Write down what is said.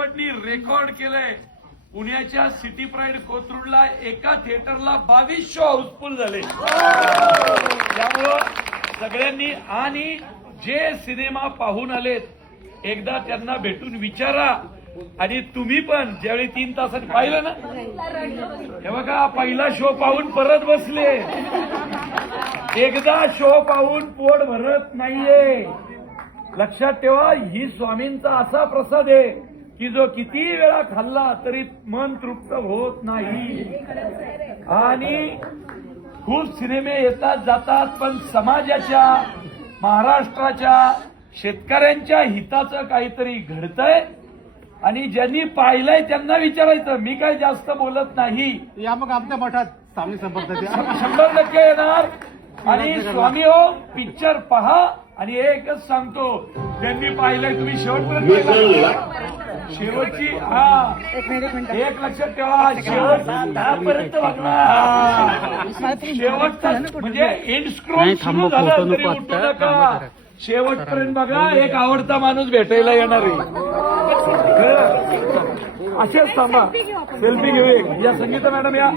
चित्रपटनी record केलंय. पुण्याच्या city pride कोथरूडला एका थिएटरला 22 शो हाऊसफुल झाले. त्यामुळं सगळ्यांनी आणि जे सिनेमा पाहून आलेत एकदा त्यांना भेटून विचारा. आणि तुम्ही पण ज्यावेळी 3 तासांनी पाहिलं ना, हे बघा पहिला शो पाहून परत बसले. एकदा शो पाहून पोट भरत नाहीये. लक्षात ठेवा, ही स्वामींचा असा प्रसाद आहे की जो किती वेळा खाल्ला तरी मन तृप्त होत नाही. आणि खूप सिनेमे येतात जातात, पण समाजाच्या, महाराष्ट्राच्या, शेतकऱ्यांच्या हिताचं काहीतरी घडतंय. आणि ज्यांनी पाहिलंय त्यांना विचारायचं. मी काय जास्त बोलत नाही. या मग आमच्या मठात स्वामी संपर्क 100% येणार. आणि स्वामी हो पिक्चर पहा. आणि एकच सांगतो, ज्यांनी पाहिलंय तुम्ही शेवटपर्यंत पाहिलं. शेवटची एक लक्षात ठेवा, शेवट 10 पर्यंत बघणार. शेवटचा म्हणजे एंड स्क्रोल सुरू झाला तरी उठू नका. शेवटपर्यंत बघा. एक आवडता माणूस भेटायला येणार आहे. असेच थांबा. सेल्फी घेऊ. या संगीता मॅडम या.